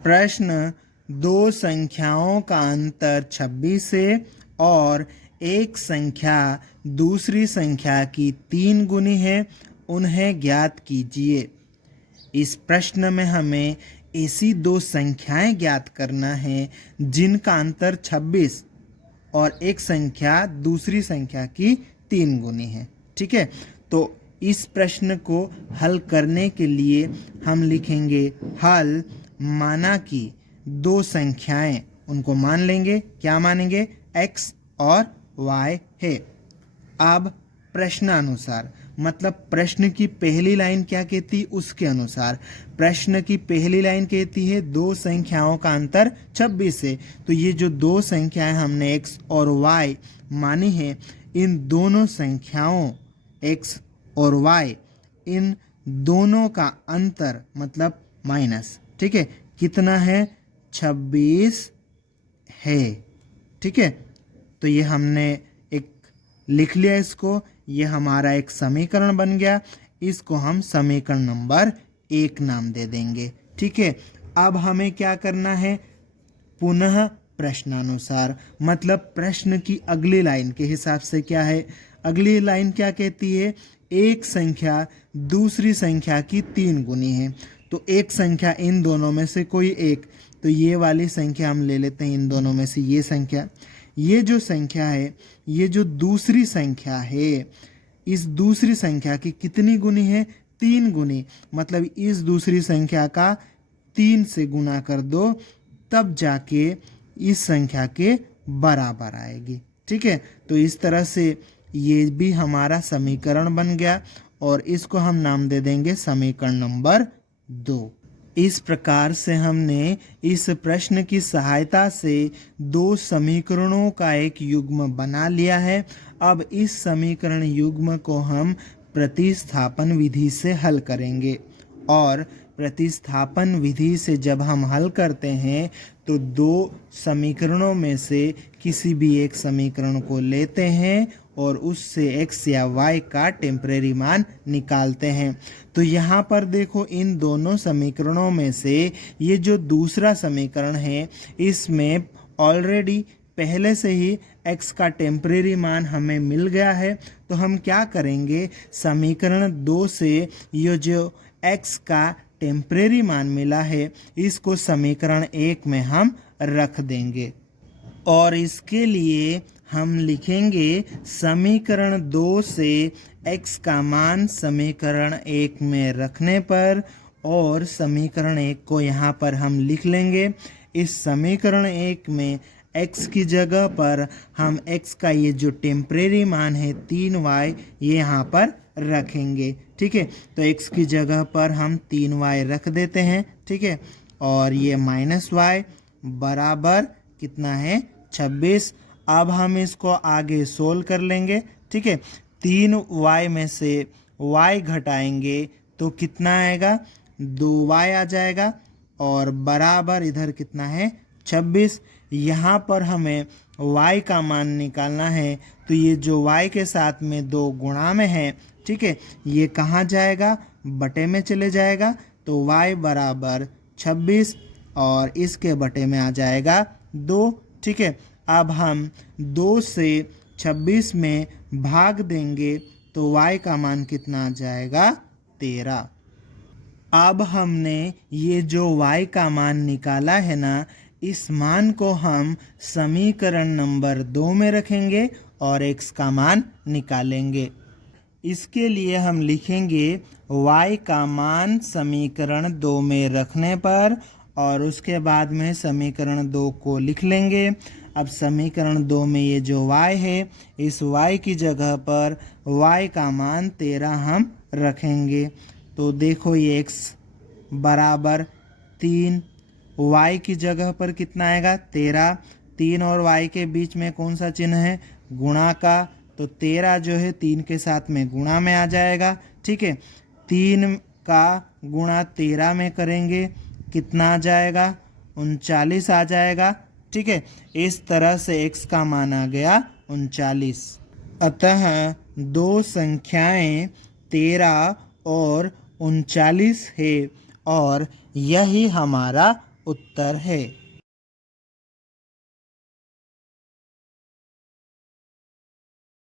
प्रश्न, दो संख्याओं का अंतर 26 है और एक संख्या दूसरी संख्या की 3 गुनी है, उन्हें ज्ञात कीजिए। इस प्रश्न में हमें ऐसी दो संख्याएं ज्ञात करना है जिनका अंतर 26 और एक संख्या दूसरी संख्या की 3 गुनी है। ठीक है, तो इस प्रश्न को हल करने के लिए हम लिखेंगे हल, माना कि दो संख्याएं, उनको मान लेंगे, क्या मानेंगे, x और y है। अब प्रश्नानुसार, मतलब प्रश्न की पहली लाइन क्या कहती, उसके अनुसार प्रश्न की पहली लाइन कहती है दो संख्याओं का अंतर 26 है। तो ये जो दो संख्याएं हमने x और y मानी है, इन दोनों संख्याओं x और y, इन दोनों का अंतर मतलब माइनस, ठीक है, कितना है, 26 है। ठीक है, तो ये हमने एक लिख लिया इसको, ये हमारा एक समीकरण बन गया। इसको हम समीकरण नंबर 1 नाम दे देंगे। ठीक है, अब हमें क्या करना है, पुनः प्रश्नानुसार, मतलब प्रश्न की अगली लाइन के हिसाब से क्या है, अगली लाइन क्या कहती है, एक संख्या दूसरी संख्या की 3 गुनी है। तो एक संख्या इन दोनों में से कोई एक, तो ये वाली संख्या हम ले लेते हैं, इन दोनों में से ये संख्या, ये जो संख्या है, ये जो दूसरी संख्या है, इस दूसरी संख्या की कितनी गुनी है, 3 गुनी, मतलब इस दूसरी संख्या का 3 से गुना कर दो, तब जाके इस संख्या के बराबर आएगी। ठीक है, तो इस तरह से ये भी हमारा समीकरण बन गया और इसको हम नाम दे देंगे समीकरण नंबर 2। इस प्रकार से हमने इस प्रश्न की सहायता से दो समीकरणों का एक युग्म बना लिया है। अब इस समीकरण युग्म को हम प्रतिस्थापन विधि से हल करेंगे और प्रतिस्थापन विधि से जब हम हल करते हैं तो दो समीकरणों में से किसी भी एक समीकरण को लेते हैं और उससे x या y का टेम्परेरी मान निकालते हैं। तो यहाँ पर देखो, इन दोनों समीकरणों में से ये जो दूसरा समीकरण है, इसमें ऑलरेडी पहले से ही x का टेम्परेरी मान हमें मिल गया है। तो हम क्या करेंगे, समीकरण 2 से ये जो x का टेम्परेरी मान मिला है, इसको समीकरण 1 में हम रख देंगे और इसके लिए हम लिखेंगे समीकरण 2 से x का मान समीकरण 1 में रखने पर, और समीकरण 1 को यहाँ पर हम लिख लेंगे। इस समीकरण 1 में x की जगह पर हम x का ये जो टेम्परेरी मान है 3y, ये यहाँ पर रखेंगे। ठीक है, तो x की जगह पर हम 3y रख देते हैं। ठीक है, और ये -y बराबर कितना है, 26। अब हम इसको आगे सोल्व कर लेंगे। ठीक है, 3y में से y घटाएंगे तो कितना आएगा, 2y आ जाएगा और बराबर इधर कितना है, 26। यहाँ पर हमें y का मान निकालना है, तो ये जो y के साथ में 2 गुणा में है, ठीक है, ये कहाँ जाएगा, बटे में चले जाएगा। तो y बराबर 26 और इसके बटे में आ जाएगा 2। ठीक है, अब हम 2 से 26 में भाग देंगे तो y का मान कितना आ जाएगा, 13। अब हमने ये जो y का मान निकाला है ना, इस मान को हम समीकरण नंबर 2 में रखेंगे और x का मान निकालेंगे। इसके लिए हम लिखेंगे y का मान समीकरण 2 में रखने पर, और उसके बाद में समीकरण 2 को लिख लेंगे। अब समीकरण 2 में ये जो y है, इस y की जगह पर y का मान 13 हम रखेंगे। तो देखो ये x बराबर 3, y की जगह पर कितना आएगा, 13। 3 और y के बीच में कौन सा चिन्ह है, गुणा का, तो 13 जो है 3 के साथ में गुणा में आ जाएगा। ठीक है, 3 का गुणा 13 में करेंगे, कितना आ जाएगा, 39 आ जाएगा। ठीक है, इस तरह से x का मान आ गया 39। अतः दो संख्याएं 13 और 39 है और यही हमारा उत्तर है।